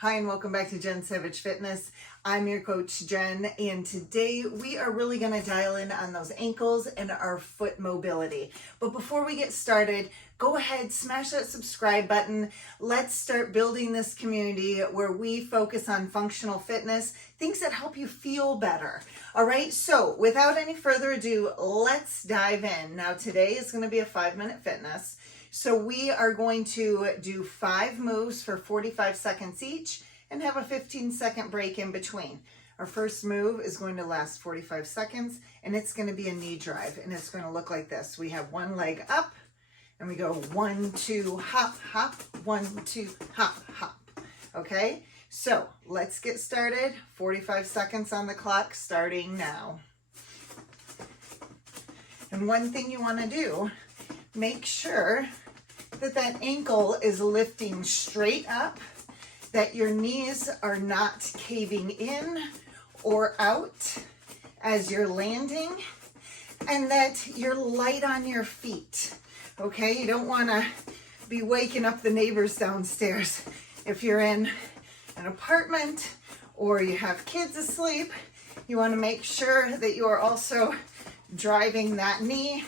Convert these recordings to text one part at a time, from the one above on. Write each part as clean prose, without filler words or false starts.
Hi, and welcome back to Jen Savage Fitness. I'm your coach, Jen, and today we are really going to dial in on those ankles and our foot mobility. But before we get started, go ahead, smash that subscribe button. Let's start building this community where we focus on functional fitness, things that help you feel better. All right, so without any further ado, let's dive in. Now, today is going to be a 5-minute fitness. So we are going to do 5 moves for 45 seconds each and have a 15-second break in between. Our first move is going to last 45 seconds and it's going to be a knee drive, and it's going to look like this. We have one leg up and we go 1, 2, hop, hop, 1, 2, hop, hop. Okay, so let's get started. 45 seconds on the clock starting now. And one thing you want to do, make sure that that ankle is lifting straight up, that your knees are not caving in or out as you're landing, and that you're light on your feet. Okay, you don't want to be waking up the neighbors downstairs. If you're in an apartment or you have kids asleep, you want to make sure that you are also driving that knee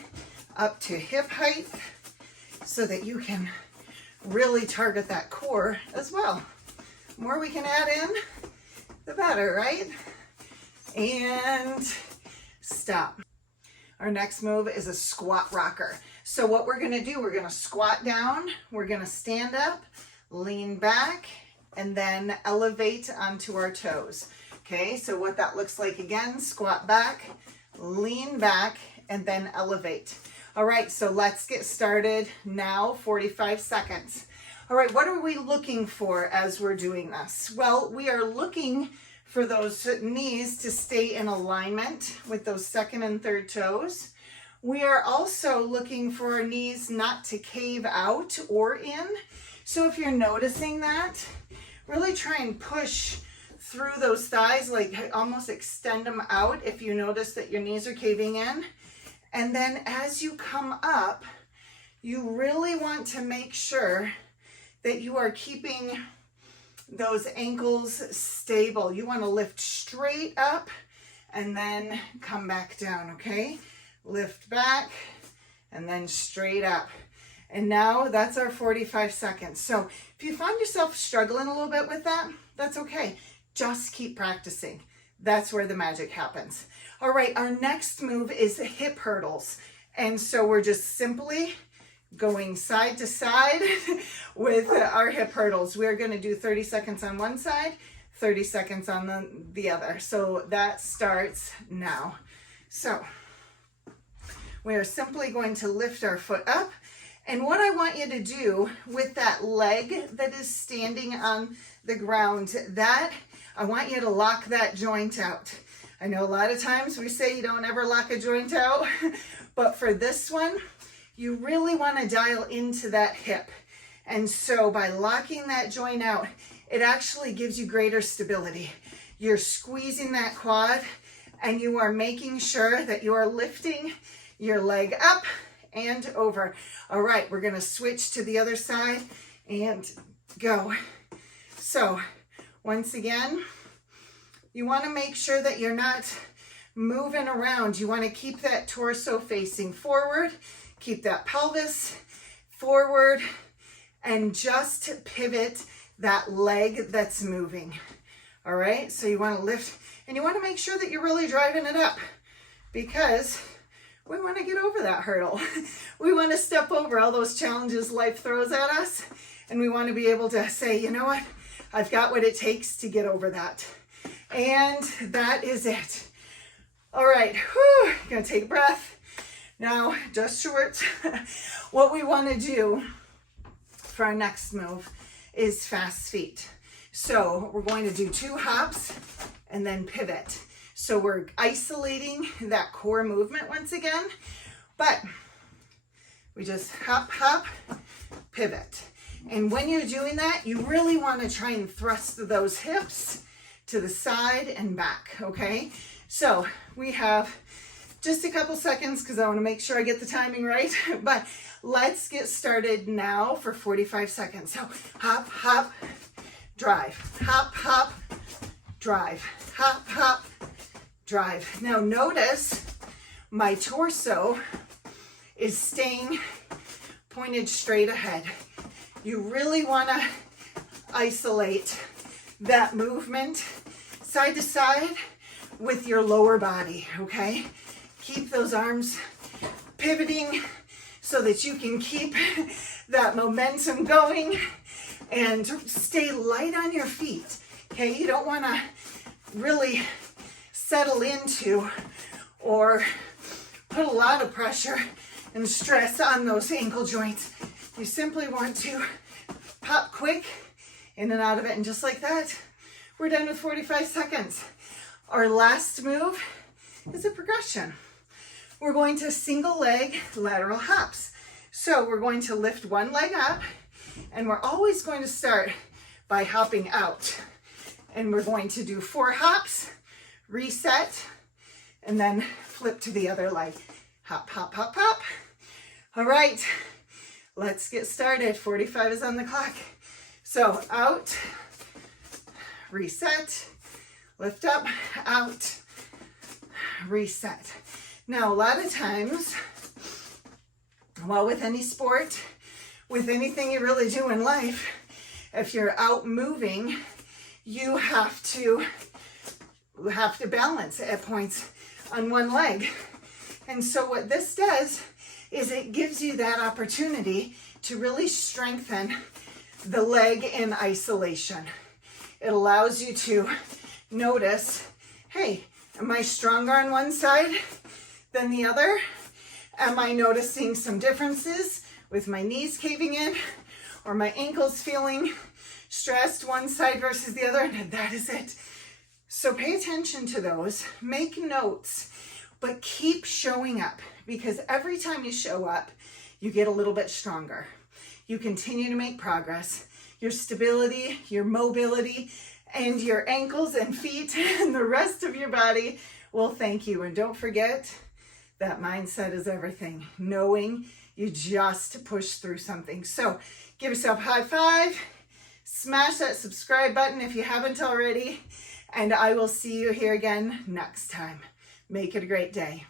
up to hip height so that you can really target that core as well. The more we can add in, the better, right? And stop. Our next move is a squat rocker. So what we're gonna do, we're gonna squat down, we're gonna stand up, lean back, and then elevate onto our toes. Okay, so what that looks like again, squat back, lean back, and then elevate. All right, so let's get started now, 45 seconds. All right, what are we looking for as we're doing this? Well, we are looking for those knees to stay in alignment with those second and third toes. We are also looking for our knees not to cave out or in. So if you're noticing that, really try and push through those thighs, like almost extend them out if you notice that your knees are caving in. And then as you come up, you really want to make sure that you are keeping those ankles stable. You want to lift straight up and then come back down, okay? Lift back and then straight up. And now that's our 45 seconds. So if you find yourself struggling a little bit with that, that's okay. Just keep practicing. That's where the magic happens. All right, our next move is hip hurdles. And so we're just simply going side to side with our hip hurdles. We're gonna do 30 seconds on one side, 30 seconds on the other. So that starts now. So we are simply going to lift our foot up. And what I want you to do with that leg that is standing on the ground, that I want you to lock that joint out. I know a lot of times we say you don't ever lock a joint out, but for this one, you really want to dial into that hip. And so by locking that joint out, it actually gives you greater stability. You're squeezing that quad and you are making sure that you are lifting your leg up and over. All right, we're going to switch to the other side and go. So once again, you want to make sure that you're not moving around. You want to keep that torso facing forward, keep that pelvis forward, and just pivot that leg that's moving. All right, so you want to lift and you want to make sure that you're really driving it up, because we want to get over that hurdle. We want to step over all those challenges life throws at us, and we want to be able to say, you know what, I've got what it takes to get over that. And that is it. All right, whew, gonna take a breath. Now, just short, what we want to do for our next move is fast feet. So we're going to do 2 hops and then pivot. So we're isolating that core movement once again, but we just hop, hop, pivot. And when you're doing that, you really want to try and thrust those hips to the side and back, okay? So we have just a couple seconds because I want to make sure I get the timing right, but let's get started now for 45 seconds. So hop, hop, drive, hop, hop, drive, hop, hop, drive. Now notice my torso is staying pointed straight ahead. You really want to isolate that movement side to side with your lower body, okay? Keep those arms pivoting so that you can keep that momentum going and stay light on your feet, okay? You don't want to really settle into or put a lot of pressure and stress on those ankle joints. You simply want to pop quick in and out of it, and just like that, we're done with 45 seconds. Our last move is a progression. We're going to single leg lateral hops. So we're going to lift one leg up, and we're always going to start by hopping out. And we're going to do 4 hops, reset, and then flip to the other leg. Hop, hop, hop, hop. All right, let's get started. 45 is on the clock. So out, reset, lift up, out, reset. Now, a lot of times, well, with any sport, with anything you really do in life, if you're out moving, you have to balance at points on one leg. And so what this does is it gives you that opportunity to really strengthen the leg in isolation. It allows you to notice, hey, am I stronger on one side than the other? Am I noticing some differences with my knees caving in or my ankles feeling stressed one side versus the other? And that is it. So pay attention to those, make notes, but keep showing up, because every time you show up, you get a little bit stronger. You continue to make progress. Your stability, your mobility, and your ankles and feet and the rest of your body will thank you. And don't forget, that mindset is everything. Knowing you just push through something. So give yourself a high five, smash that subscribe button if you haven't already, and I will see you here again next time. Make it a great day.